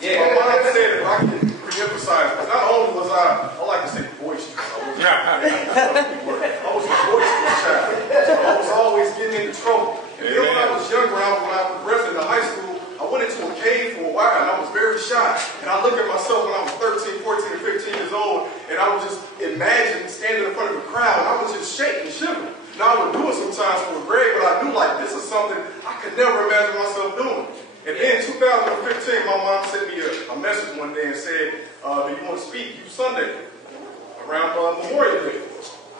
My mom said it, but I can re-emphasize, because not only was I like to say boisterous, I was a boisterous child. So I was always getting into trouble. And then when I was younger, when I progressed into high school, I went into a cave for a while, and I was very shy. And I looked at myself when I was 13, 14, and 15 years old, and I was just imagining standing in front of a crowd, and I was just shaking and shivering. Now, I would do it sometimes for a grade, but I knew, like, this is something I could never imagine myself doing. And then in 2015, my mom sent me a message one day and said, do you want to speak youth Sunday around Memorial Day?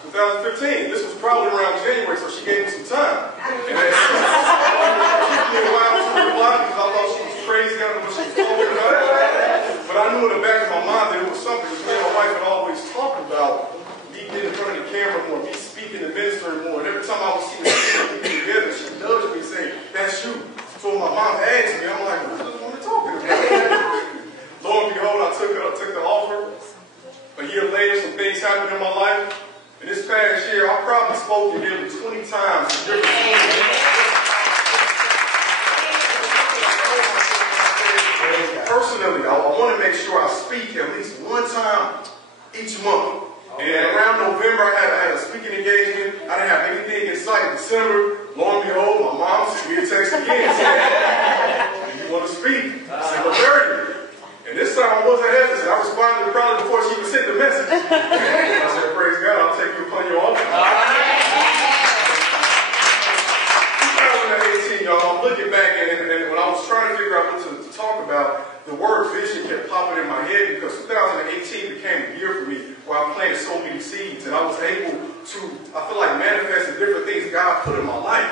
2015. This was probably around January, so she gave me some time. And then she took me a while to reply because I thought she was crazy. I don't know what she was talking about. But I knew in the back of my mind that it was something, because me and my wife had always talked about me getting in front of the camera more, me speaking and ministering more. And every time I would see the two people together, she nudged me saying, that's you. So when my mom asked me, I'm like, what are you talking about? Lo and behold, I took the offer. A year later, some things happened in my life. And this past year, I probably spoke nearly 20 times in different Personally, I want to make sure I speak at least one time each month. And around November, I had a speaking engagement. I didn't have anything in sight. In December, lo and behold, my mom sent me a text again saying, you want to speak? December 30th. And this time I wasn't hesitant. I responded probably before she even sent the message. I said, praise God, I'll take you upon your offer. 2018, y'all, I'm looking back and when I was trying to figure out what to talk about, the word vision kept popping in my head because 2018 became a year for me where I planted so many seeds and I was able to, I feel like, manifest the different things God put in my life.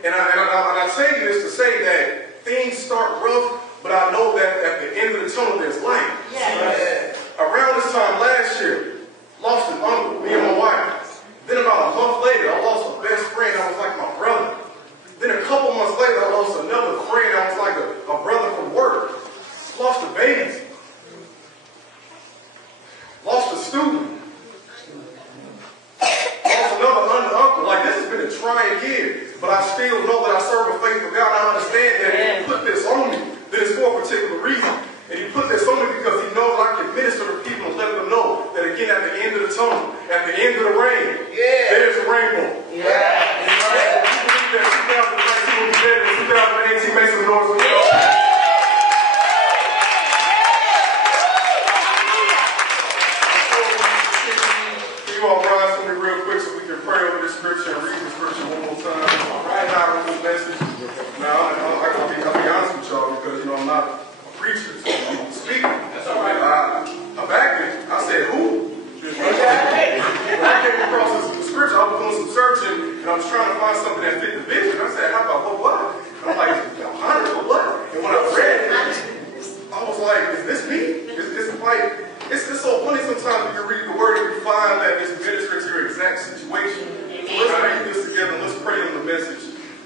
And I tell you this to say that things start rough, but I know that at the end of the tunnel there's light. Yes. Around this time last year, lost an uncle, me and my wife. Then about a month later, I lost a best friend that was like my brother. Then a couple months later, I lost another friend that was like a brother from work. Lost a baby. Lost a student. Lost another uncle. Like, this has been a trying year, but I still know that I serve a faithful God. I understand that He put this on me. That it's for a particular reason. And He put this on me because He knows I can minister to people and let them know that, again, at the end of the tunnel, at the end of the rain, there's a rainbow. And I believe that 2019 will be better than 2018. Make some noise with y'all. You all rise for me real quick so we can pray over this scripture and read the scripture one more time. Right now, with this message. Now, I'll be honest with y'all because, I'm not a preacher, so I'm a speaker. That's all right. I backed it. I said, who? When I came across this scripture, I was doing some searching, and I was trying to find something that fit the vision. I said, how about what? And I'm like, 100 for what? And when I read it, I was like, is this me? It's so funny sometimes when you read the word and you find that it's ministering to your exact situation. So let's read this together. Let's pray on the message.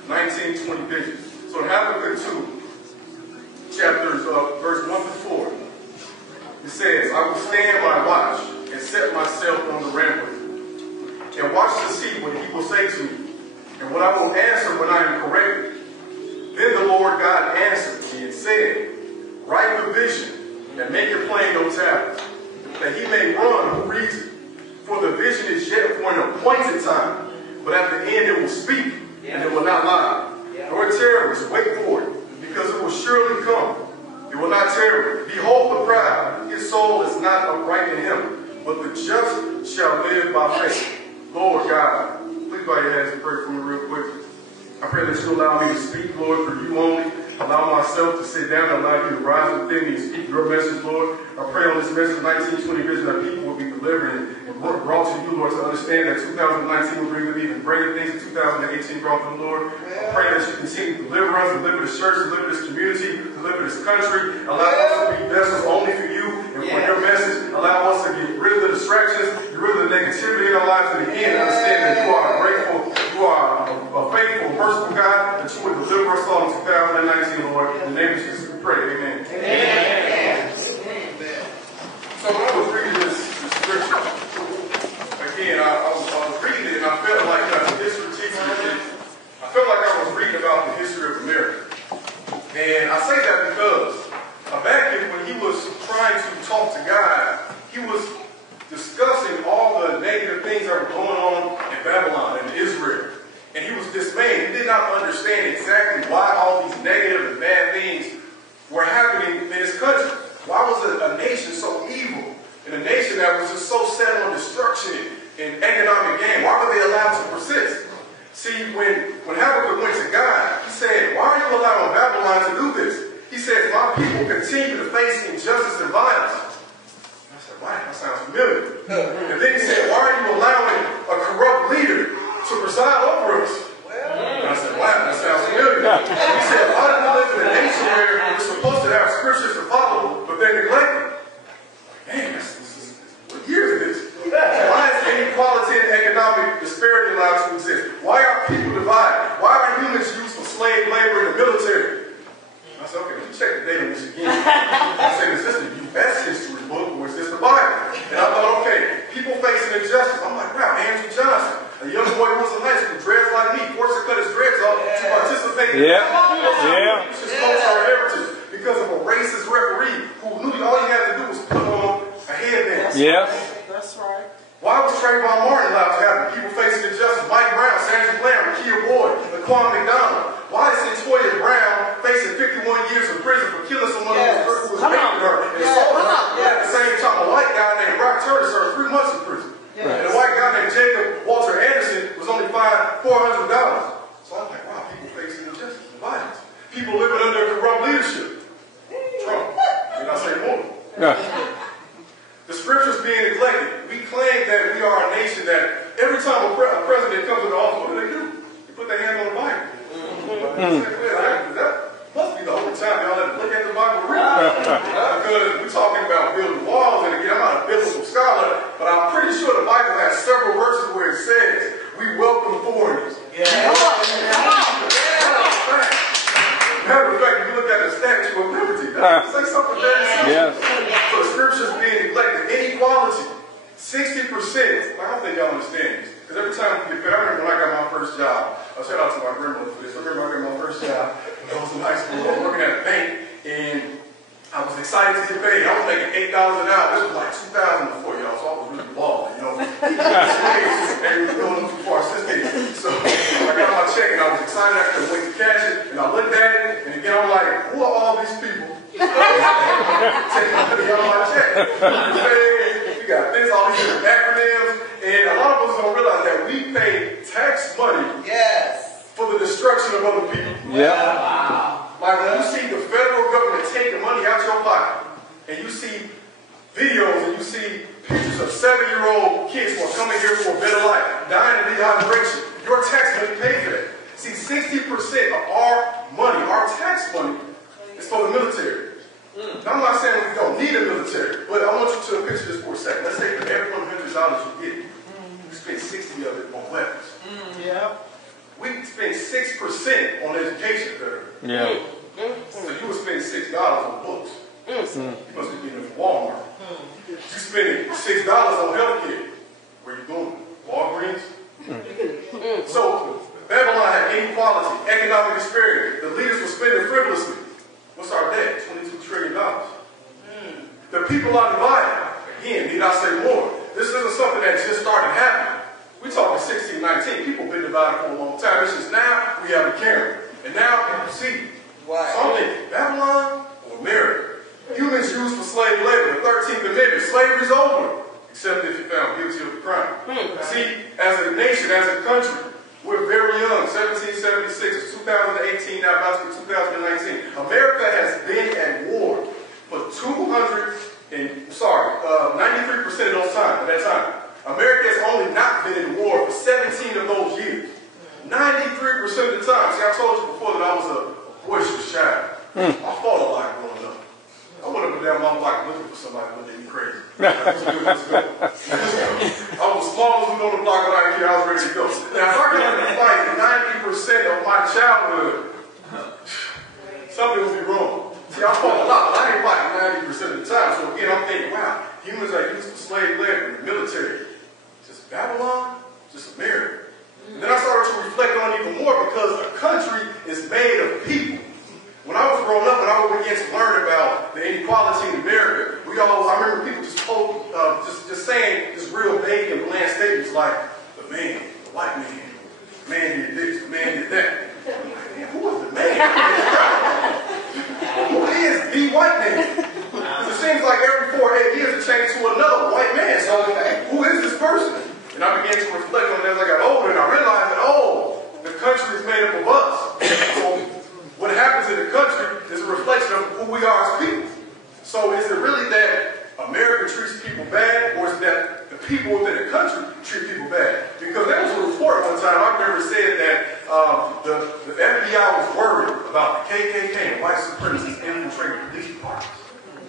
1920 vision. So in Habakkuk 2, chapters verse 1 through 4, it says, I will stand my watch and set myself on the rampart, and watch to see what he will say to me, and what I will answer when I am corrected. Then the Lord God answered me and said, write the vision and make it plain on tablets, that he may run who reads it. For the vision is yet for an appointed time, but at the end it will speak, and it will not lie. Nor terrorists, wait for it, because it will surely come. It will not tarry. Behold the proud, his soul is not upright in him, but the just shall live by faith. Lord God, please bow your heads and pray for me real quick. I pray that you allow me to speak, Lord, for you only. Allow myself to sit down and allow you to rise within me and speak your message, Lord. I pray on this message, 1920 vision, that people will be delivered and brought to you, Lord, to understand that 2019 will bring them even greater things than 2018 brought them, Lord. I pray that you continue to deliver us, deliver this church, deliver this community, deliver this country. Allow us to be vessels only for you and for your message. Allow us to get rid of the distractions, get rid of the negativity in our lives, and again, understand that you are grateful, you are a faithful, merciful God, that you would deliver us all in 2019, Lord. In the name of Jesus, we pray. Amen. Amen. So when I was reading this scripture, again, I was reading it, and I felt like as a history teacher, I felt like I was reading about the history of America. And I say that because Habakkuk, when he was trying to talk to God, he was discussing all the negative things that were going on in Babylon and Israel. And he was dismayed. He did not understand exactly why all these negative and bad things were happening in his country. Why was a nation so evil? And a nation that was just so set on destruction and economic gain? Why were they allowed to persist? See, when Habakkuk went to God, he said, why are you allowing Babylon to do this? He says, my people continue to face injustice and violence. I said, wow, that sounds familiar. And then he said, why are you allowing a corrupt leader to preside over us? And I said, wow, that sounds familiar. And he said, why do we live in a nation where we're supposed to have scriptures to follow, but they're neglected? Man, what year is this? Why is inequality and economic disparity allowed to exist? Why are people divided? Why are humans used for slave labor in the military? I said, okay, let me check the date on this again. I said, is this the U.S. history book or is this the Bible? And I thought, okay, people facing injustice. I'm like, wow, Andrew Johnson, a young boy who was in high school, dreads like me, forced to cut his dreads off to participate in this cultural heritage because of a racist referee who knew all you had to do was put on a headband. Yeah. That's right. Why was Trayvon Martin allowed to happen? People facing injustice. Mike Brown, Sandra Bland, Kia Boyd, Laquan McDonald. Why is Toya Brown facing 51 years in prison for killing someone who was raping her and assaulting her? At the same time, a white guy named Rock Turner served 3 months in prison. And a white guy named Jacob Walter Anderson was only fined $400. So I'm like, wow, people facing injustice and violence. People living under corrupt leadership. Trump. Did I say more? The scriptures being neglected. We claim that we are a nation that every time a president comes into office, what do? They put their hands on the Bible. That must be the only time y'all have to look at the Bible read. Because we're talking about building walls, and again, I'm not a biblical scholar, but I'm pretty sure the Bible has several verses where it says, we welcome foreigners. Matter of fact, if you look at the Statue of Liberty, that say something very simple. So the scriptures being neglected. Inequality. 60%. I don't think y'all understand this. Because every time we get paid, I remember when I got my first job. I'll shout out to my grandmother for this. I remember I got my first job when I was in high school. I was working at a bank, and I was excited to get paid. I was making $8 an hour. This was like 2004, y'all, so I was really balling, you know. And we were doing them before our sisters. So I got my check, and I was excited. I couldn't wait to cash it, and I looked at it, and again, I'm like, who are all these people taking money out of my check? We got this, all these different acronyms, and a lot of us don't realize that we pay tax money for the destruction of other people. Like when you see the federal government taking money out your pocket, and you see videos and you see pictures of 7-year-old kids who are coming here for a better life, dying of dehydration, your tax money pays for that. See, 60% of our money, our tax money, is for the military. Now, I'm not saying we don't need a military, but I want you to picture this for a second. Let's say for every $100 you get, you spend 60 of it on weapons. We spend 6% on education, so you would spend $6 on books. You must be getting it from Walmart. You spending $6 on health care. Where you going? Walgreens? So Babylon had inequality, economic disparity. The leaders were spending frivolously. What's our debt? $22 trillion. The people are divided. Again, need I say more? This isn't something that just started happening. We're talking 16, 19. People have been divided for a long time. It's just now we have a camera. And now people see. So I'm thinking, Babylon or America? Humans used for slave labor. The 13th Amendment. Slavery's over. Except if you're found guilty of the crime. See, as a nation, as a country, we're very young. 1776. It's 2018 now, about to be 2019. America has been at war for 93% of those times, at that time. America has only not been in war for 17 of those years. 93% of the time. See, I told you before that I was a boisterous child. I fought a lot growing up. I went up and down my block looking for somebody who looked at me crazy. I was the smallest dude on the block when I was ready to go. Now, if I got in a fight 90% of my childhood, something would be wrong. See, I fought a lot, but I didn't fight 90% of the time. So again, I'm thinking, wow, humans are used for slave labor in the military. Just Babylon, just America. And then I started to reflect on it even more because a country is made of people. When I was growing up, when I would begin to learn about the inequality in America, I remember people just saying just real vague and bland statements like, the man, the white man, the man did this, the man did that. Man, who is the man? Who is the white man? Because it seems like every 4 or 8 years it changed to another white man. So who is this person? And I began to reflect on it as I got older, and I realized that, the country is made up of us. So what happens in the country is a reflection of who we are as people. So is it really that America treats people bad, or is it that the people within the country treat people bad? Because there was a report one time, I remember said that the FBI was worried about the KKK and white supremacists infiltrating police departments.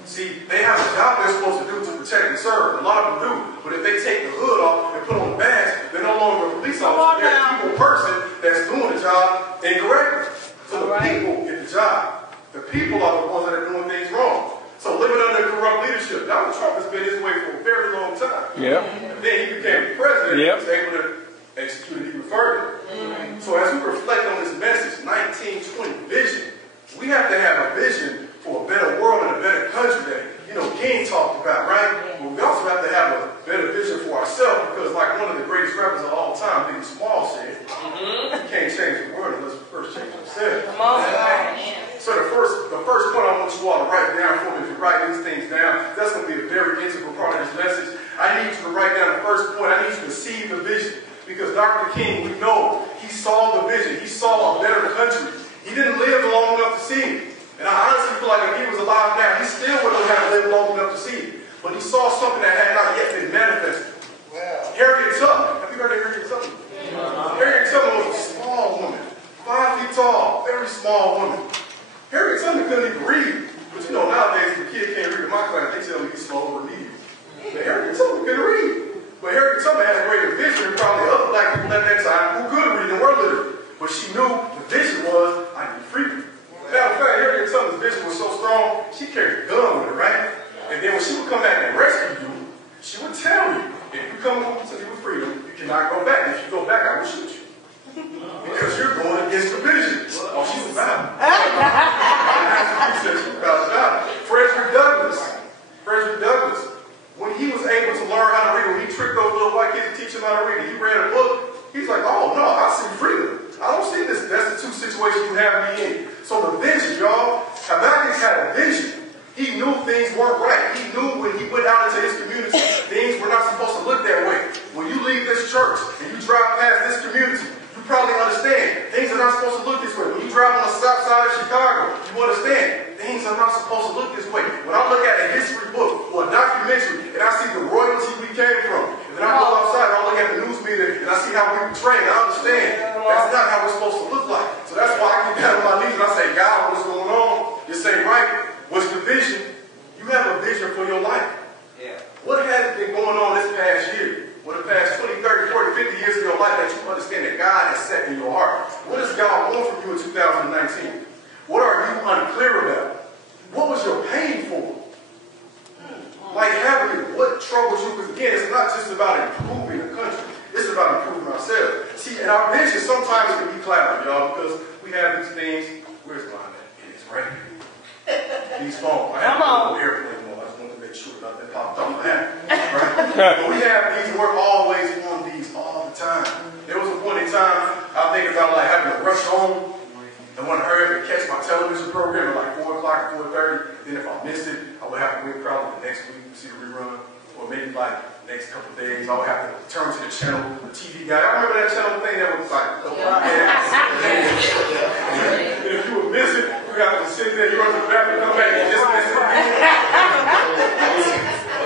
See, they have a job they're supposed to do to protect and serve. A lot of them do. But if they take the hood off and put on the badge, they're no longer a police officer. They're a people person that's doing the job incorrectly. So the people get the job. The people are the ones that are doing things wrong. So living under corrupt leadership. Donald Trump has been his way for a very long time. Yeah. And then he became president. He was able to execute it even further. So as we reflect on this message, 1920 vision, we have to have a vision for a better world and a better country that, King talked about, right? But we also have to have a better vision for ourselves, because like one of the greatest rappers of all time, Biggie Small said, you can't change the world unless you first change yourself. So the first point I want you all to write down for me, if you write these things down, that's going to be a very integral part of this message. I need you to write down the first point. I need you to see the vision. Because Dr. King, we know, he saw the vision. He saw a better country. He didn't live long enough to see it. And I honestly feel like if he was alive now, he still wouldn't have lived long enough to see it. But he saw something that had not yet been manifested. Wow. Harriet Tubman. Have you heard of Harriet Tubman? Harriet Tubman was a small woman, 5 feet tall, very small woman. Harriet Tubman couldn't even read. But nowadays, if a kid can't read in my class, they tell me he's slow or medium. But Harriet Tubman couldn't read. But Harriet Tubman had a greater vision than probably other black people at that time who could read and were literate. But she knew the vision was, I need freedom. Matter of fact, Harriet Tubman's vision was so strong, she carried a gun with her, right? And then when she would come back and rescue you, she would tell you, if you come home to me with freedom, you cannot go back. If you go back, I will shoot you. Because you're going against the vision. Oh, she was about Frederick Douglass, when he was able to learn how to read, when he tricked those little white kids to teach him how to read, he read a book, he's like, oh no, I see freedom. I don't see this destitute situation you have me in. So the vision, y'all, Habakkuk had a vision. He knew things weren't right. He knew when he went out into his community, things were not supposed to look that way. When you leave this church and you drive past this community, you probably understand things are not supposed to look this way. When you drive on the south side of Chicago, you understand things are not supposed to look this way. When I look at a history book or a documentary and I see the royalty we came from, and then I go outside and I look at the news media and I see how we were trained, I understand that's not how we're supposed to look like. So that's why I get down on my knees and I say, God, what's going on? This ain't right. What's the vision? You have a vision for your life. Yeah. What has been going on this past year? What the past 20, 30, 40, 50 years of your life that you understand that God has set in your heart? What does God want from you in 2019? What are you unclear about? What was your pain for? Like heavily, what troubles you? Because again, it's not just about improving the country. It's about improving ourselves. See, and our vision sometimes can be clouded, y'all, because we have these things. Where's mine at? It's right here. These phones. I have a little airplane mode. I just wanted to make sure nothing popped off my hat. Right? But we have these, we're always on these all the time. There was a point in time I think about like having to rush home and want to hurry up and catch my television program at like 4 o'clock, 4:30. Then if I missed it, I would have to wait probably the next week to see the rerun. Or maybe like the next couple of days, I would have to turn to the channel, the TV guy. I remember that channel thing that was like, and if you would miss it, you have to sit there, you run to the bathroom, come back and just miss it again.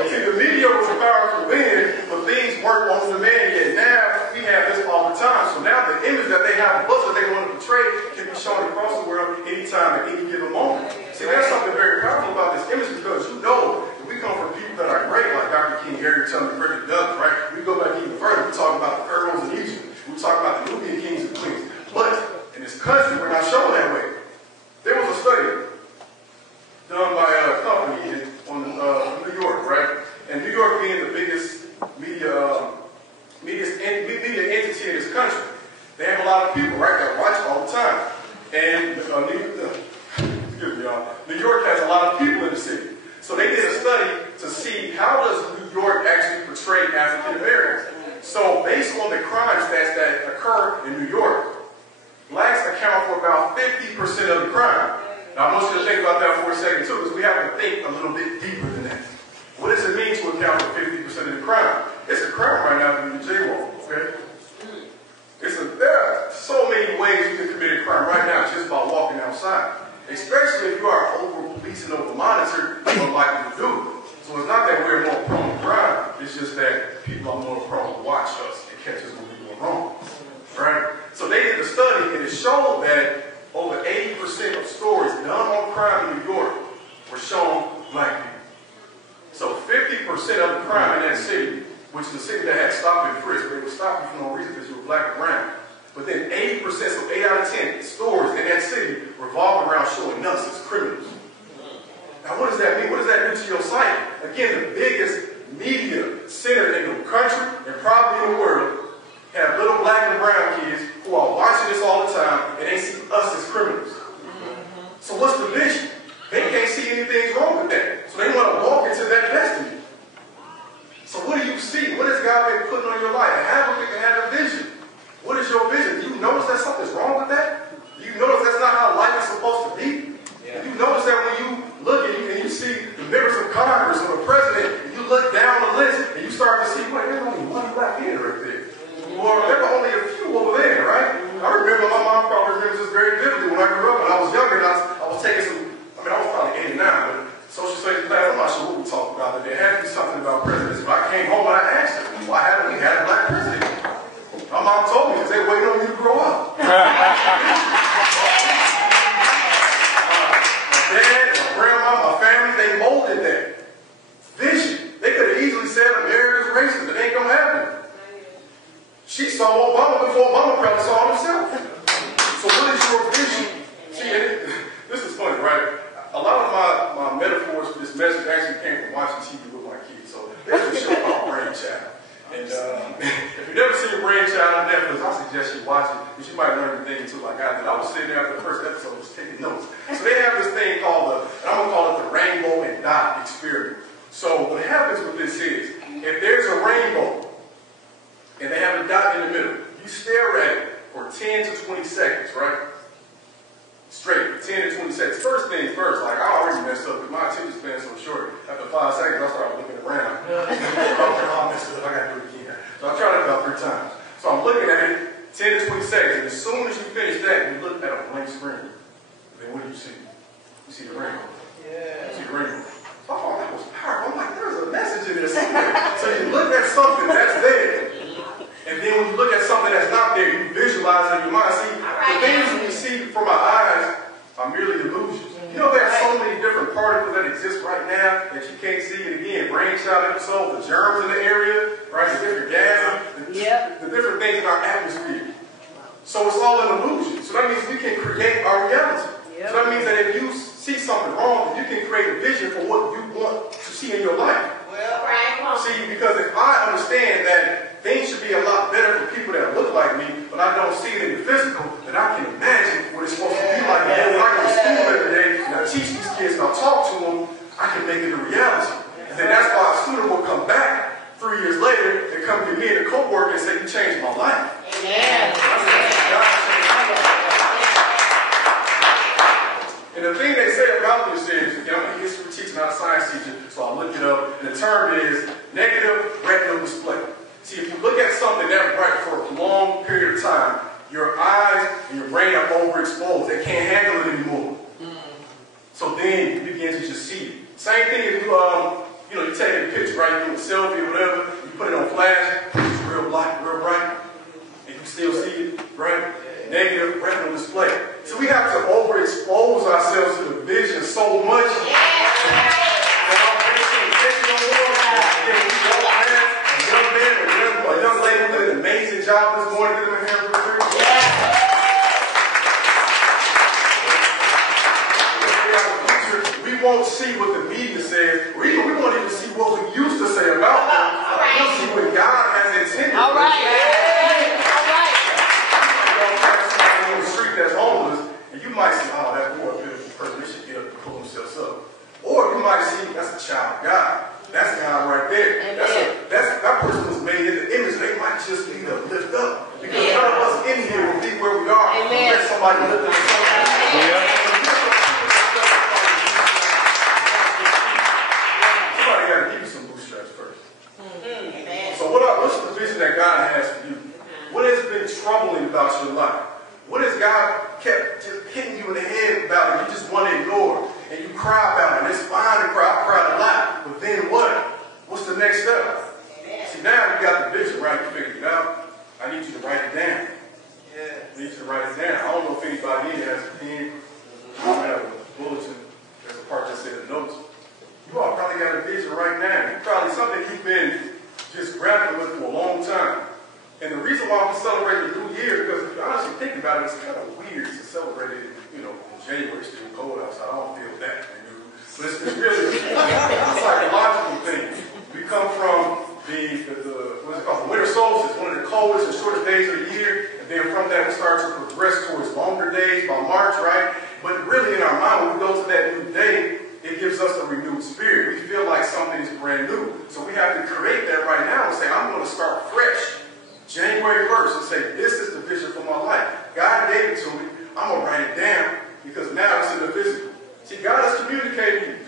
See, the media was powerful then, but things weren't on demand yet. Now, we have this all the time. So now the image that they have of us that they want to portray can be shown across the world anytime, at any given moment. See, there's something very powerful about this image because you know that we come from people that are great, like Dr. King, Harriet Tubman, Frederick Douglass, right? We go back even further. We talk about the pharaohs in Egypt. We talk about the Nubian kings and queens. But in this country, we're not shown that way. There was a study done by a company in New York, right? And New York being the biggest media entity in this country, they have a lot of people, right, that watch all the time. And excuse me, y'all. New York has a lot of people in the city. So they did a study to see how does New York actually portray African Americans. So based on the crime stats that occur in New York, blacks account for about 50% of the crime. Now I want you to think about that for a second too, because we have to think a little bit deeper than that. What does it mean to account for 50% of the crime? It's a crime right now to be jaywalking, okay? There are so many ways you can commit a crime right now just by walking outside. Especially if you are over-policed and over-monitored, you're more likely to do it. So it's not that we're more prone to crime, it's just that people are more prone to watch us and catch us when we're doing wrong. Right? So they did a study and it showed that over 80% of stories done on crime in New York were shown black people. So 50% of the crime in that city, which is a city that had stop and frisk, but it would stop you for no reason because you were black and brown. But then 80%, so 8 out of 10 stories in that city revolve around showing us as criminals. Now what does that mean? What does that do to your psyche? Again, the biggest media center in the country and probably in the world have little black and brown kids who are watching this all the time and they see us as criminals. So what's the vision? They can't see anything wrong with that. So they want to walk into that destiny. So what do you see? What has God been putting on your life? Have a vision. What is your vision? Do you notice that something's wrong with that? Do you notice that's not how life is supposed to be? Yeah. Do you notice that when you look and you see the members of Congress or the president, and you look down the list and you start to see, wait, there's only one black man right there. Or there were only a few over there, right? I remember my mom probably remembers this very vividly when I grew up. When I was younger, I was taking some, I was probably 8 or 9, but social studies class, I'm not sure what we talked about, but there had to be something about presidents. But I came home and I asked her, why haven't we had a black president? My mom told me because they waiting on you to grow up. My dad, my grandma, my family, they molded that vision. They could have easily said America's racist. It ain't going to happen. She saw Obama before Obama probably saw himself. So what is your vision? See, this is funny, right? A lot of my metaphors for this message actually came from watching TV with my kids. So there's a show called Brainchild. And if you've never seen Brainchild on Netflix, I suggest you watch it, because you might learn a thing too like I did. I was sitting there after the first episode just taking notes. So they have this thing called and I'm going to call it the rainbow and dot experiment. So what happens with this is, if there's a rainbow, and they have a dot in the middle, you stare at it for 10 to 20 seconds, right? Straight, 10 to 20 seconds. First thing first, like I already messed up because my attention span is so short. After 5 seconds, I started looking around. I messed up, I gotta do it again. So I tried it about 3 times. So I'm looking at it 10 to 20 seconds, and as soon as you finish that, you look at a blank screen. Then what do you see? You see the rainbow. Yeah. You see the rainbow. Oh, that was powerful. I'm like, there's a message in there somewhere. So you look at something that's there. And then when you look at something that's not there, you visualize it in your mind. See, the things we see from our eyes are merely illusions. You know, there are so many different particles that exist right now that you can't see. And again, Brainchild episode, the germs in the area, right? The different gases, the different things in our atmosphere. So it's all an illusion. So that means we can create our reality. So that means that if you see something wrong, you can create a vision for what you want to see in your life. See, because if I understand that things should be a lot better for people that look like me, but I don't see it in the physical, then I can imagine what it's supposed to be like. And when I go to school every day and I teach these kids and I talk to them, I can make it a reality. And then that's why a student will come back 3 years later and come to me and a co-worker and say, you changed my life. Amen. And the thing they say about this is, again, I'm a history teacher, not a science teacher, so I'll look it up, and the term is negative retinal display. See, if you look at something that bright for a long period of time, your eyes and your brain are overexposed. They can't handle it anymore. So then you begin to just see it. Same thing if you take a picture, right? You do a selfie or whatever, you put it on flash, it's real bright, and you still see it, right? Negative retinal display. So we have to overexpose ourselves to the vision so much. A young lady did an amazing job this morning. Did my hair real quick? We won't see what the media says, or even we won't even see what we used to say about them. We'll see what God has intended. All right. That's homeless, and you might say, oh, that poor pitiful person, they should get up and pull a child of God. That's God right there. That person was made in the image. They might just need to lift up. Because none of us in here will be where we are unless somebody lift us up. Somebody got to give you some bootstraps first. So what's the vision that God has for you? What has been troubling about your life? What has God kept just hitting you in the head about and you just want to ignore? And you cry about it. And it's fine to cry. I cried a lot. But then what? What's the next step? See, now you got the vision, right? You figured it out. I need you to write it down. I need you to write it down. I don't know if anybody here has a pen. I don't have a bulletin. There's a part that says notes. You all probably got a vision right now. You probably something you've been just grappling with for a long time. And the reason why we celebrate the new year, because if you honestly think about it, it's kind of weird to celebrate it, in January. It's still cold outside. I don't feel that. But it's really a psychological thing. We come from what's it called, the winter solstice, one of the coldest and shortest days of the year. And then from that, we start to progress towards longer days by March, right? But really in our mind, when we go to that new day, it gives us a renewed spirit. We feel like something is brand new. So we have to create that right now and say, I'm going to start fresh. January 1st and say, this is the vision for my life. God gave it to me. I'm going to write it down because now it's in the physical. See, God is communicating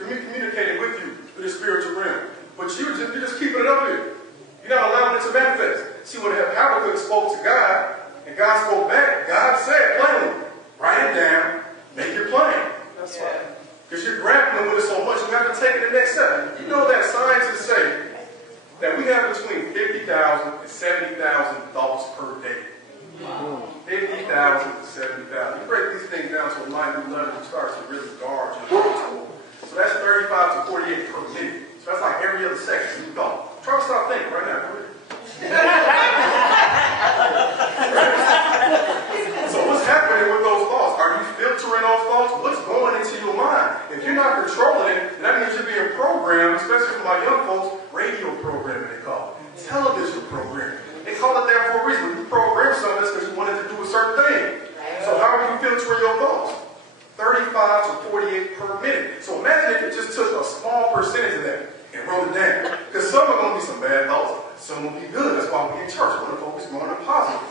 with you through the spiritual realm. But you're just keeping it up here. You're not allowing it to manifest. See, when Habakkuk spoke to God, and God spoke back, God said plainly, write it down, make it plain. That's right. Because you're grappling with it so much, you have to take it the next step. You know that scientists say that we have between 50,000 and 70,000 thoughts per day. 50,000 to 70,000. You break these things down to a minute level, it starts to really guard your tool. So that's 35 to 48 per minute. So that's like every other second. You go. Try to stop thinking right now. So what's happening with those thoughts? Are you filtering those thoughts? What's going into your mind? If you're not controlling it, then that means you're being programmed, especially for my young folks, radio programming they call it. Television programming. They call it that for a reason. When you program something, it's because you wanted to do a certain thing. So how are you filtering your thoughts? 35 to 48 per minute. So imagine if you just took a small percentage of that and wrote it down. Because some are going to be some bad thoughts. Some will be good. That's why we in church. We want to focus more on the positive.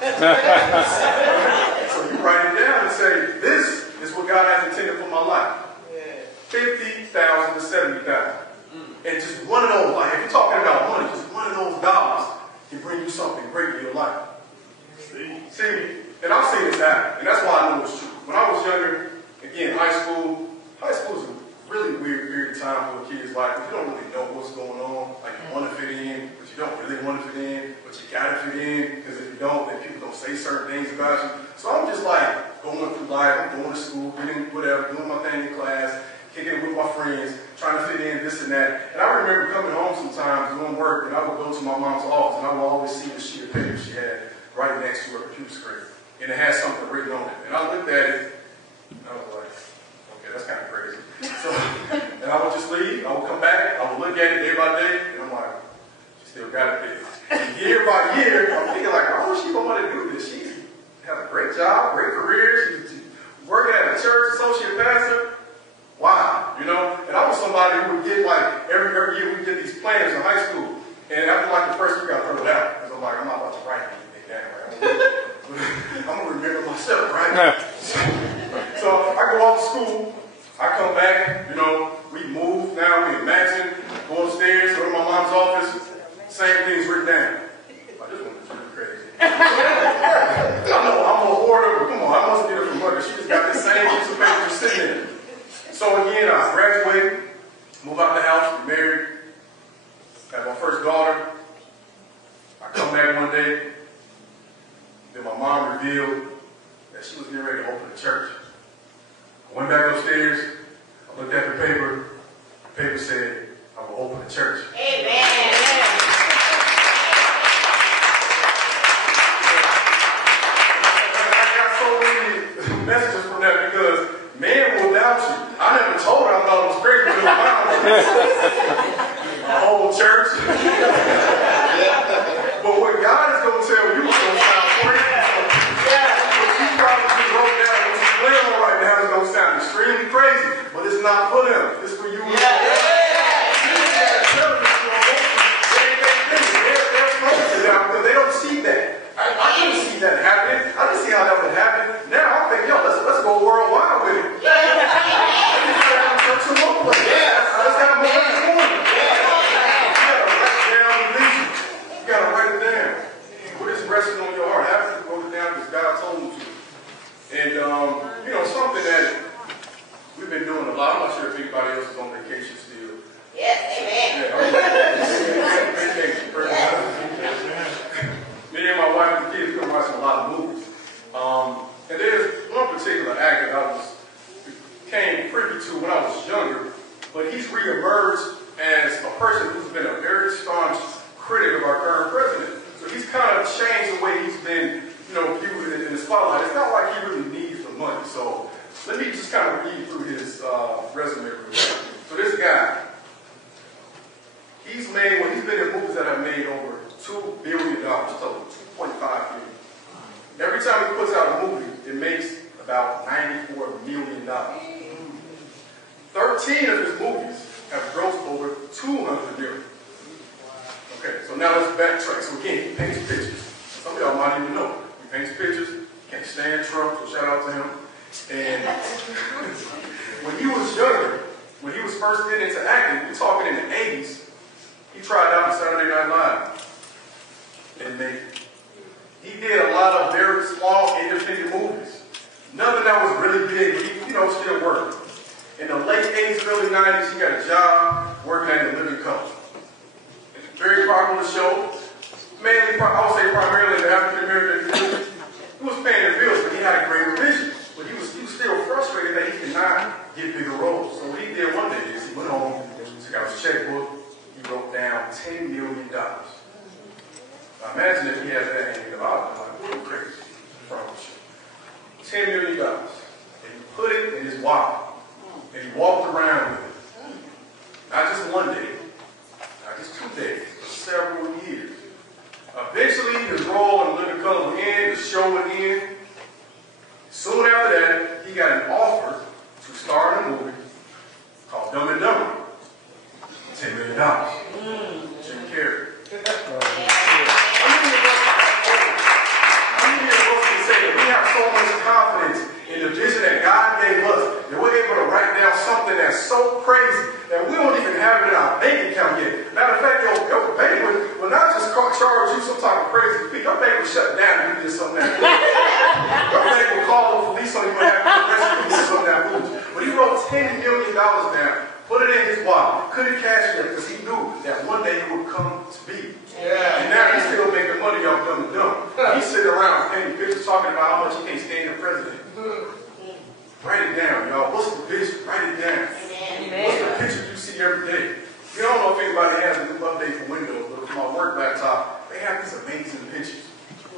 So you write it down and say, this is what God has intended for my life. 50,000 to 70,000. And just one of those, like if you're talking about money, just one of those dollars can bring you something great in your life. See, and I've seen this happen. And that's why I know it's true. When I was younger, again, high school is a really weird period of time for a kid's life. You don't really know what's going on. Like you want to fit in, but you don't really want to fit in, but you got to fit in, because if you don't, then people don't say certain things about you. So I'm just like going through life, I'm going to school, getting whatever, doing my thing in class, kicking it with my friends, trying to fit in, this and that. And I remember coming home sometimes doing work, and I would go to my mom's office, and I would always see the sheet of paper she had right next to her computer screen. And it had something written on it. And I looked at it, and I was like, okay, that's kind of crazy. So, and I would just leave, I would come back, I would look at it day by day, and I'm like, she still got it there. And year by year, I'm thinking like, I wish she would want to do this. She has a great job, great career, she's working at a church, associate pastor. Wow, you know? And I was somebody who would get like, every year we'd get these plans in high school. And after like the first week, I throw it out. Because I'm like, I'm not about to write anything down. Right? I'm going to remember myself, right? So I go off to school. I come back, you know, we move now, we imagine, go upstairs, go to my mom's office, same things written down. I just want to be crazy. I know I'm a hoarder, but come on, I must get her from mother. She just got the same piece of paper just sitting there. So again, I graduated, move out the house, get married, have my first daughter. I come back one day, then my mom revealed that she was getting ready to open a church. I went back upstairs, I looked at the paper said, I will open a church. Amen. I got so many messages from that because man will doubt you. I never told her I thought it was crazy because my whole church. But what God is going to tell you is going to sound crazy. What you probably just wrote down, what you're playing on right now is going to sound extremely crazy. But it's not for them. It's for you. happening. I didn't see how that would happen. Now I think, yo, let's go worldwide with it. Let's have more in the morning. You gotta write it down. What is resting on your heart? After you wrote it down because God told you to. And you know, something that we've been doing a lot. I'm not sure if anybody else is on vacation still. Yes, amen. Vacation. Me and my wife and the kids been watching a lot of movies. And there's one particular actor I became privy to when I was younger, but he's reemerged as a person who's been a very staunch critic of our current president. So he's kind of changed the way he's been, you know, viewed in the spotlight. It's not like he really needs the money. So let me just kind of read through his resume real quick. So this guy, he's been in movies that have made over $2 billion total, $2.5 billion. Every time he puts out a movie, it makes about $94 million. 13 of his movies have grossed over $200 million. Okay, so now let's backtrack. So again, he paints pictures. Some of y'all might even know. He paints pictures, can't stand Trump, so shout out to him. And when he was younger, when he was first getting into acting, we're talking in the 80s, he tried out on Saturday Night Live. And he did a lot of very small, independent movies. Nothing that was really big, he, you know, still worked. In the late 80s, early 90s, he got a job working at the Living Color. Very popular show. Mainly, I would say primarily the African-American community. He was paying the bills, but he had a great vision. But he was still frustrated that he could not get bigger roles. So what he did one day is he went home, took out his checkbook, he wrote down $10 million. Now imagine if he had that and he got out of like, crazy. $10 million. And he put it in his wallet. And he walked around with it. Not just one day, not just 2 days, but several years. Eventually, his role in Living Color would end, the show would end. Soon after that, he got an offer to star in a movie called Dumb and Dumber. $10 million. Jim Carrey. We have so much confidence in the vision that God gave us that we're able to write down something that's so crazy that we don't even have it in our bank account yet. Matter of fact, your bank will not just charge you some type of crazy fee. Your bank will shut down if you did something that foolish. Your bank will call the police on you and have to arrest you for something that foolish. But he wrote $10 million down, put it in his wallet, couldn't cash it because he knew that one day it would come to be. Yeah. And now he's still making money off Dumb and Dumb. He's sitting around painting pictures talking about how much he can't stand the president. Write it down, y'all. What's the vision? Write it down. Amen. What's the picture you see every day? You don't know if anybody has a new update for Windows, but for my work laptop, they have these amazing pictures.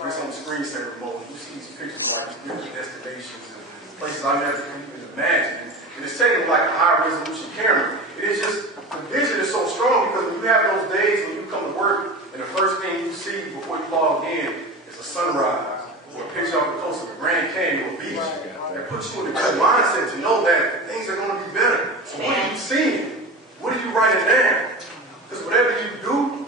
It's on the screensaver mode. You see these pictures like different destinations and places I never could even imagine. And it's taken like a high resolution camera. It is just, the vision is so strong because when you have those days when you come to work and the first thing you see before you log in is a sunrise or a picture off the coast of the Grand Canyon or beach. That puts you in a good mindset to know that things are going to be better. So what are you seeing? What are you writing down? Because whatever you do,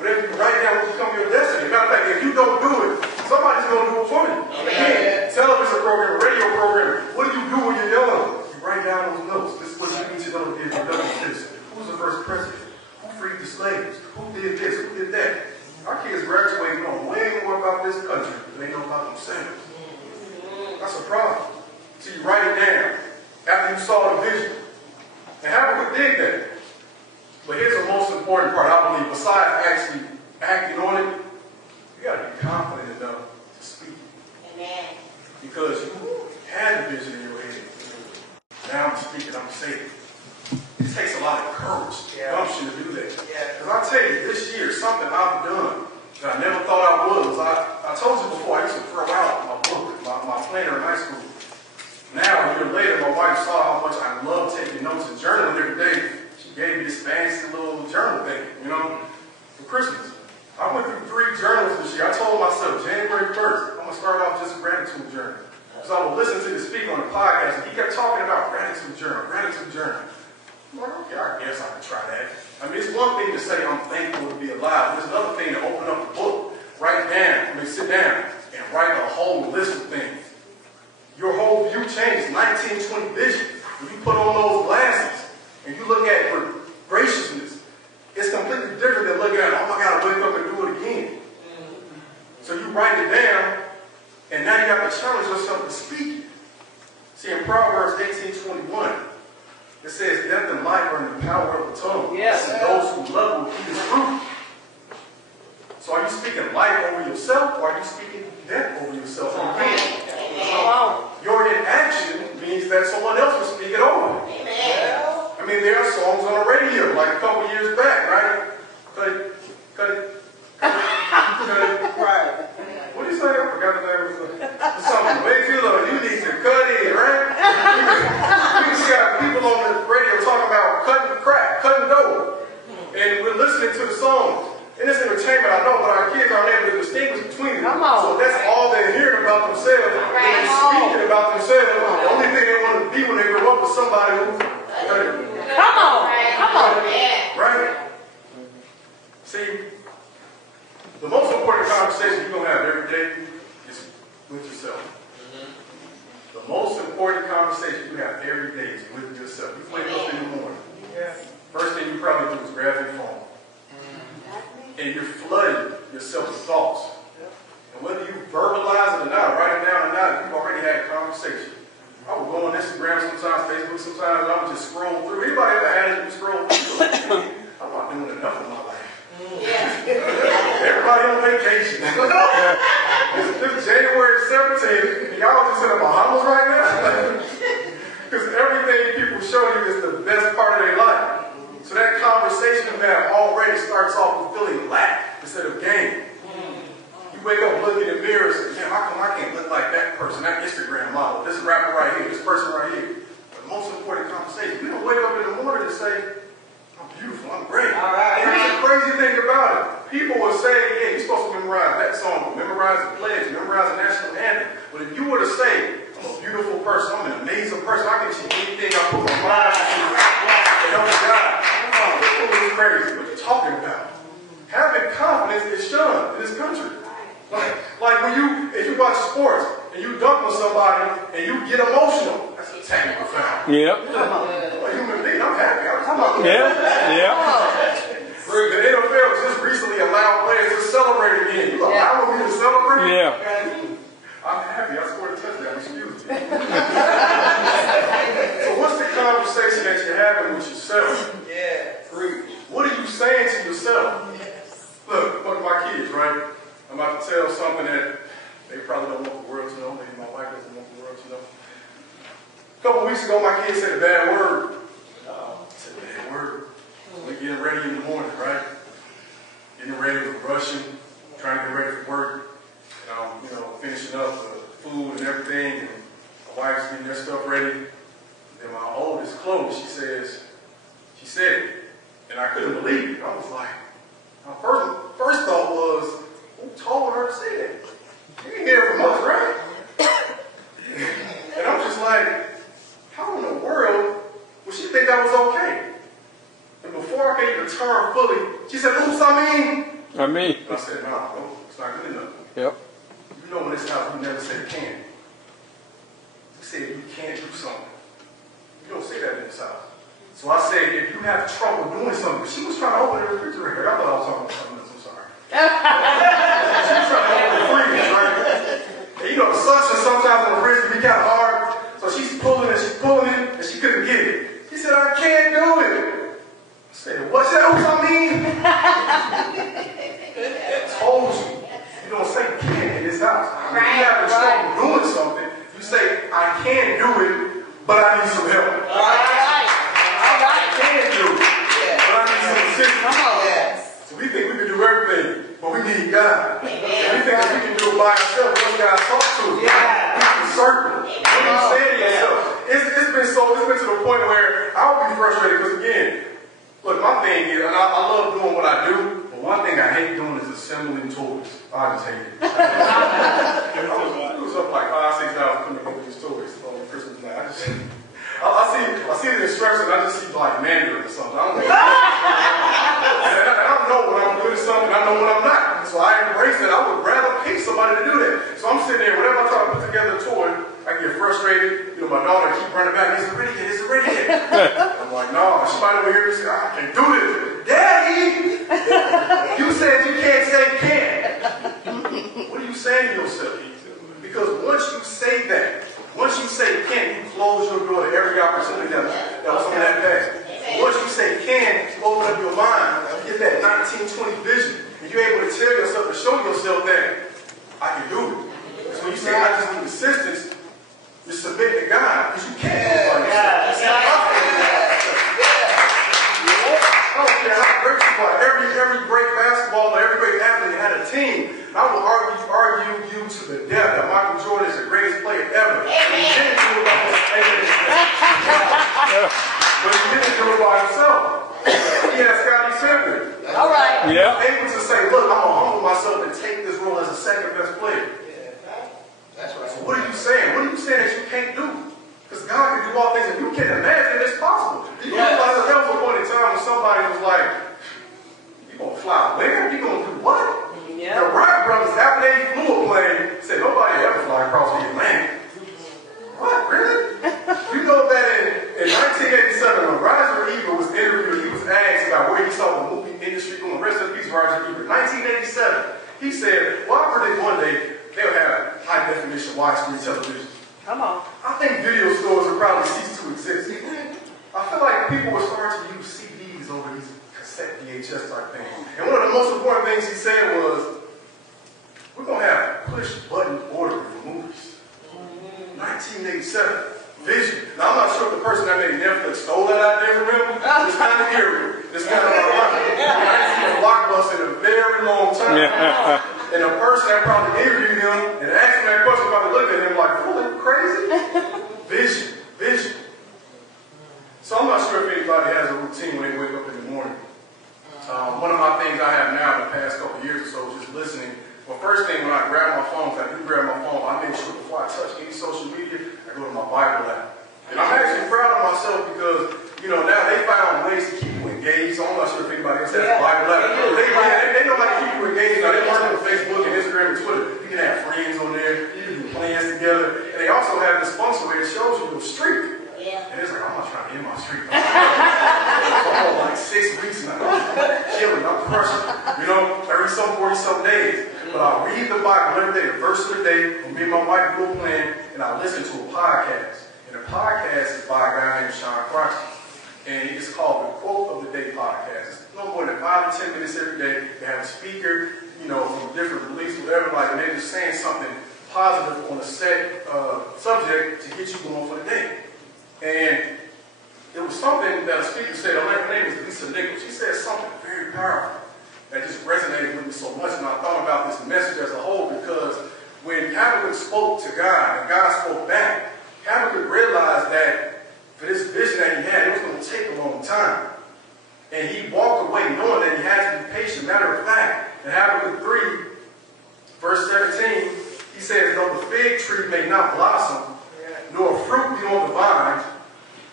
whatever you write down will become your destiny. Matter of fact, if you don't do it, somebody's going to do it for you. Again, television program, radio program, what do you do when you're young? You write down those notes. This is what you need to know if you're done with this. Who's the first president? Who freed the slaves? Who did this? Who did that? Our kids graduate knowing way more about this country than they know about themselves. That's a problem. So you write it down after you saw the vision. And have a good dig that. But here's the most important part, I believe, besides actually acting on it, you got to be confident enough to speak. Amen. Because you had the vision in your head. Now I'm speaking, I'm saying. It takes a lot of courage, gumption to do that. Because I tell you, this year, something I've done that I never thought I would was I told you before, I used to throw out my book, my planner in high school. Now, a year later, my wife saw how much I love taking notes and journaling every day. She gave me this fancy little journal thing, you know, for Christmas. I went through 3 journals this year. I told myself, January 1st, I'm going to start off just a gratitude journal. So I would listen to the speaker on the podcast, and he kept talking about gratitude journal, gratitude journal. I'm like, okay, I guess I can try that. I mean, it's one thing to say I'm thankful to be alive. There's another thing to open up the book, write it down, sit down, and write a whole list of things. Your whole view changes, 1920 vision. When you put on those glasses and you look at graciousness, it's completely different than looking at, oh, I got to wake up and do it again. So you write it down, and now you have to challenge yourself to speak it. See, in Proverbs 18:21, it says, death and life are in the power of the tongue. Yes. And those who love will eat its fruit. So are you speaking life over yourself, or are you speaking death over yourself? Your inaction means that someone else will speak it over. I mean, there are songs on the radio, like a couple years back, right? Cut it. Right. What do you say? I forgot the name of it. Something. Make you look, you need to cut it, right? We just got people on the radio talking about cutting crack, cutting dope. And we're listening to the songs. And it's entertainment, I know, but our kids aren't able to distinguish between them. So that's all they're hearing about themselves. And they're speaking about themselves. The only thing they want to be when they grow up is somebody who... Come on. Right? See, the most important conversation you're going to have every day is with yourself. The most important conversation you have every day is with yourself. You wake up in the morning. First thing you probably do is grab your phone. And you're flooding yourself with thoughts. And whether you verbalize it or not, write it down or not, you've already had a conversation. I would go on Instagram sometimes, Facebook sometimes, and I would just scroll through. Anybody ever had it? You scroll through? I'm not doing enough in my life. Everybody on vacation. It's January 17th, and y'all just in the Bahamas right now? Because everything people show you is the best part of their life. So that conversation you have already starts off with feeling lack instead of gain. You wake up looking in the mirror and say, man, how come I can't look like that person, that Instagram model, this rapper right here, this person right here? But the most important conversation, you don't wake up in the morning and say, I'm beautiful, I'm great. And here's the crazy thing about it. People will say, yeah, you're supposed to memorize that song, memorize the pledge, memorize the national anthem. But if you were to say, I'm a beautiful person, I'm an amazing person, I can achieve anything I put my mind to, and help God. It's crazy. What are you talking about? Having confidence is shunned in this country. Like when if you watch sports and you dunk on somebody and you get emotional, that's a technical foul. Yep. I'm a human being. I'm happy. The NFL just recently allowed players to celebrate again. You allowing me to celebrate? Yeah. I'm happy. I scored a touchdown. Excuse me. So what's the conversation that you're having with yourself? What are you saying to yourself? Look my kids, right? I'm about to tell something that they probably don't want the world to know. Maybe my wife doesn't want the world to know. A couple weeks ago, my kids said a bad word. I said a bad word. We're getting ready in the morning, right? Getting ready for brushing, trying to get ready for work. And I'm, finishing up the food and everything. And my wife's getting their stuff ready. Then my oldest, Chloe, she said it. And I couldn't believe it. I was like, my first thought was, who told her to say that? You didn't hear from us, right? And I'm just like, how in the world would she think that was okay? And before I could even turn fully, she said, oops, I mean. And I said, no, it's not good enough. Yep. You know in this house, we never said can. We said you can't do something. You don't say that in this house. So I said, if you have trouble doing something, she was trying to open the refrigerator. I thought I was talking about something else, I'm sorry. She was trying to open the freezer, right? And the suction sometimes on the fridge can be kind of hard. So she's pulling and and she couldn't get it. She said, I can't do it. I said, what's that? What I mean? I told you. You don't say can in this house. If you have trouble doing something, you say, I can do it, but I need some help. So we think we can do everything, but we need God. And we think that we can do it by ourselves. Once God talks to us, we can certain. What are you saying to yourself? It's been to the point where I would be frustrated because again, look, my thing is, and I love doing what I do, but one thing I hate doing is assembling toys. I just hate it. It was up like 5,000, 6,000 coming up with these toys on Christmas night. I see the instructions, I just see like Mandarin or something. I don't know when I'm good at something, I know when I'm not. So I embrace that. I would rather pay somebody to do that. So I'm somebody will hear me say, I can't do this. Daddy, you said you can't say can. What are you saying to yourself? Because once you say that, once you say can, you close your door to every opportunity that was on that path. Once you say can, you open up your mind, you get that 1920 vision, and you're able to tell yourself, to show yourself that I can do it. So when you say I just need assistance, you submit to God, because you can't do it by yourself. I don't care how great you are. Every great basketball or every great athlete had a team. I will argue you to the death that Michael Jordan is the greatest player ever. But he didn't do it by himself. He had Scottie Pippen. All right. Yeah. Able to say, look, I'm going to humble myself and take this role as a second best player. That's right. So what are you saying? What are you saying that you can't do? Because God can do all things, and you can imagine it's possible. You realize there was a point in time when somebody was like, you going to fly where? You going to do what? Yeah. The Wright brothers, after they flew a plane, said nobody ever fly across the Atlantic. What? Really? You know that in 1987, when Roger Ebert was interviewed, he was asked about where he saw the movie industry going. Rest in peace, Roger Ebert. 1987, he said, well, I predict one day they'll have high-definition widescreen television. Come on. I think video stores will probably cease to exist. I feel like people will start to use CDs over these cassette VHS type things. And one of the most important things he said was, we're going to have push-button ordering for movies. 1987. Vision. Now, I'm not sure if the person that made Netflix stole that idea from him. It's kind of eerie. It's kind of ironic. I haven't seen a blockbuster in a very long time. And the person that probably interviewed him and asked him that question probably looked at him like, oh, are you crazy? Vision. Vision. So I'm not sure if anybody has a routine when they wake up in the morning. One of my things I have now in the past couple of years or so is just listening. Well, first thing when I grab my phone, if I do grab my phone, I make sure before I touch any social media, I go to my Bible app. And I'm actually proud of myself because, you know, now they found ways to keep you engaged. So I'm not sure if anybody else has a Bible app. They know how to keep you engaged. Now, they work on Facebook and Instagram and Twitter. You can have friends on there. You can do plans together. And they also have this function where it shows you your streak. And it's like, I'm not trying to end my streak. I'm like 6 weeks now. I'm killing, I'm crushing. You know, 40-some days. But I read the Bible every day, the verse of the day, and me and my wife go playing, and I listen to a podcast. And the podcast is by a guy named Sean Christ. And it's called the Quote of the Day podcast. It's no more than 5 to 10 minutes every day. They have a speaker, you know, from different beliefs, whatever, like, and they're just saying something positive on a set subject to get you going for the day. And it was something that a speaker said, her name is Lisa Nichols. She said something very powerful that just resonated with me so much. And I thought about this message as a whole because when Habakkuk spoke to God and God spoke back, Habakkuk realized that for this vision that he had, it was going to take a long time. And he walked away knowing that he had to be patient. Matter of fact, in Habakkuk 3, verse 17, he says, though the fig tree may not blossom, nor fruit be on the vines,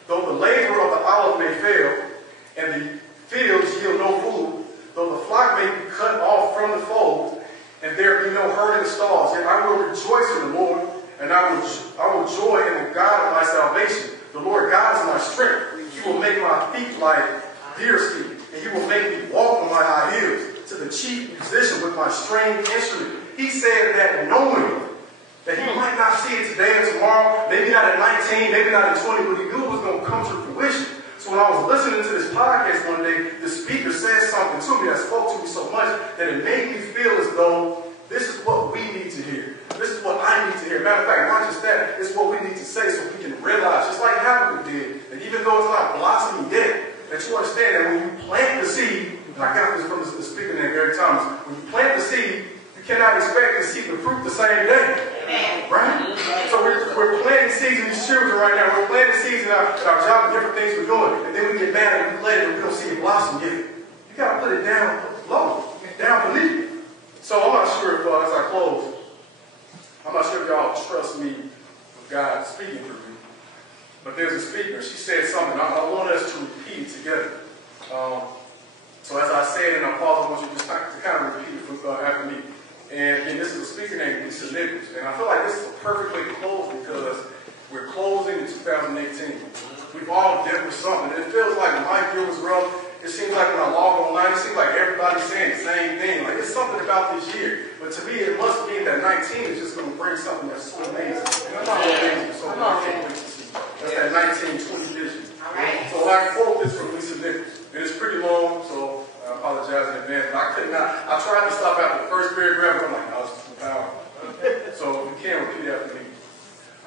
though the labor of the olive may fail, and the fields yield no food, though the flock may be cut off from the fold, and there be no herd in the stalls, yet I will rejoice in the Lord, and I will joy in the God of my salvation. The Lord God is my strength. He will make my feet like deer's feet, and he will make me walk on my high heels. To the chief musician with my stringed instrument. He said that knowing that he might not see it today or tomorrow, maybe not at 19, maybe not at 20, but he knew it was going to come to fruition. So when I was listening to this podcast one day, the speaker said something to me that spoke to me so much that it made me feel as though this is what we need to hear. This is what I need to hear. Matter of fact, not just that, it's what we need to say so we can realize, just like Habakkuk did, that even though it's not blossoming yet, that you understand that when you plant the seed, and I got this from the speaker named Eric Thomas, when you plant the seed, you cannot expect to see the fruit the same day. Right? So we're planting seeds in these children right now. We're planting seeds in our job and different things we're doing. And then we get mad and we plant it and we don't see it blossom yet. You got to put it down low, down beneath. So I'm not sure if, as I close, I'm not sure if y'all trust me with God speaking through me. But there's a speaker. She said something. I want us to repeat it together. So as I said, and I pause, I want you just to kind of repeat it after me. And again, this is a speaker named Lisa Nichols. And I feel like this is a perfect way to close because we're closing in 2018. We've all dealt with something. And it feels like when my year was rough, it seems like when I log online, it seems like everybody's saying the same thing. Like, it's something about this year. But to me, it must mean that 19 is just going to bring something that's so amazing. It's so amazing. So I can't wait to see. That's that 1920 vision. So I quote this from Lisa Nichols. It is pretty long, so I apologize in advance. But I could not. I tried to stop at the first paragraph, but I'm like, no, it's too powerful. So if you can repeat after me.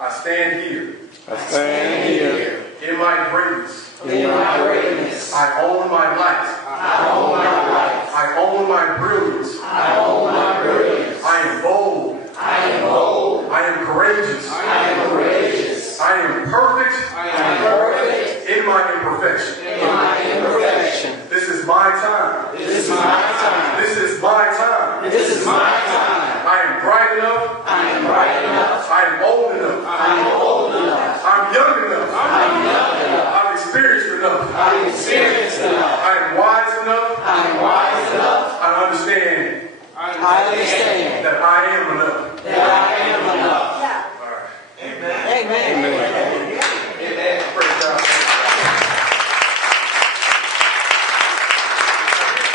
I stand here. I stand here. In my greatness. In my greatness. I own my light. I own my light. I own my brilliance. I own my brilliance. I am bold. I am bold. I am courageous. I am courageous. I am perfect. I am perfect. In my imperfection. In my imperfection. This is my time. This is my time. This is my time. This is my time. I am bright enough. I am bright enough. I am old enough. I am old enough. I'm young enough. I am young enough. I'm experienced enough. I am experienced enough. I am wise enough. I am wise enough. I understand. I understand That I am enough. that I am enough. All right. Amen. Amen. Amen. Praise God.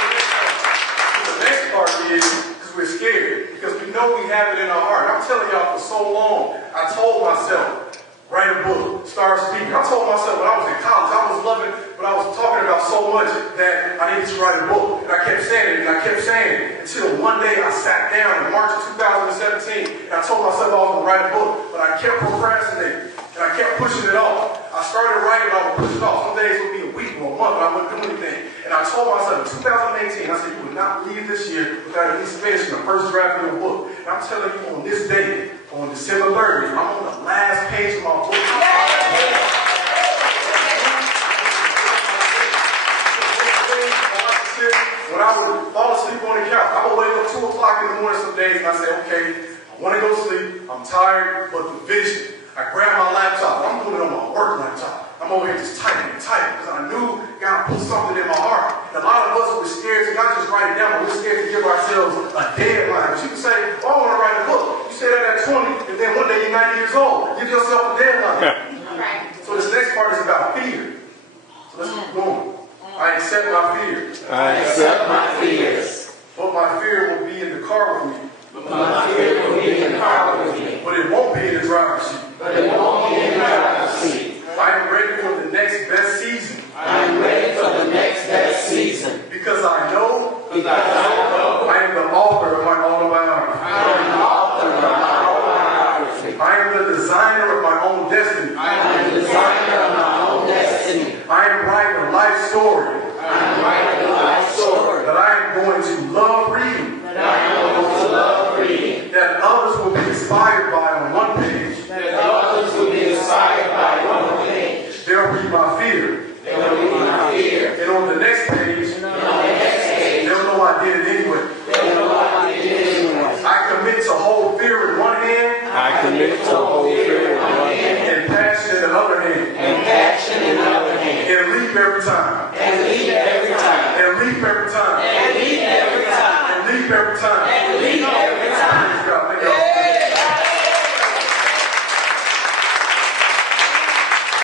The next part is because we're scared, because we know we have it in our heart. I'm telling y'all for so long, I told myself, write a book, start speaking. I told myself when I was in college, I was loving what I was talking about so much that I needed to write a book. And I kept saying it, and I kept saying it, until one day I sat down in March of 2017, and I told myself I was going to write a book, but I kept procrastinating, and I kept pushing it off. I started writing, I would push it off. Some days it would be a week or a month, but I wouldn't do anything. And I told myself in 2018, I said, you will not leave this year without at least finishing the first draft of your book. And I'm telling you, on this day, on December 30th, I'm on the last page of my book. When I would fall asleep on the couch, I would wake up 2 o'clock in the morning some days, and I say, okay, I want to go to sleep, I'm tired, but the vision. I grabbed my laptop. I'm doing it on my work laptop. I'm over here just typing, because I knew God put something in my heart. And a lot of us were scared to not just write it down, but we're scared to give ourselves a deadline. But you can say, oh, I want to write a book. You say that at 20, and then one day you're 90 years old. Give yourself a deadline. So this next part is about fear. So let's keep going. I accept my fears. I accept my fears. But my fear will be in the car with me. But my fear will be in the car with me. But it won't be in the driver's seat. But it won't be in the driver's seat. I am ready for the next best season. I am ready for the next best season. Because I know I am the author of my autobiography. am the author of my autobiography. I am the designer of my own destiny. I am the designer of my own destiny. I am writing a life story I am writing a life story that I am going to love reading, that I am going to love reading, that others will be inspired by on one page. that others will be inspired by on one page. They'll read my fear. They will read my fear. And on the next page, And on the next page, they'll know I did it anyway. they will know I did it anyway. I commit to hold fear in one hand I commit to hold fear in one hand and passion in the other hand. and passion in the other hand. And leap every time. And leap every time. And leap every time. And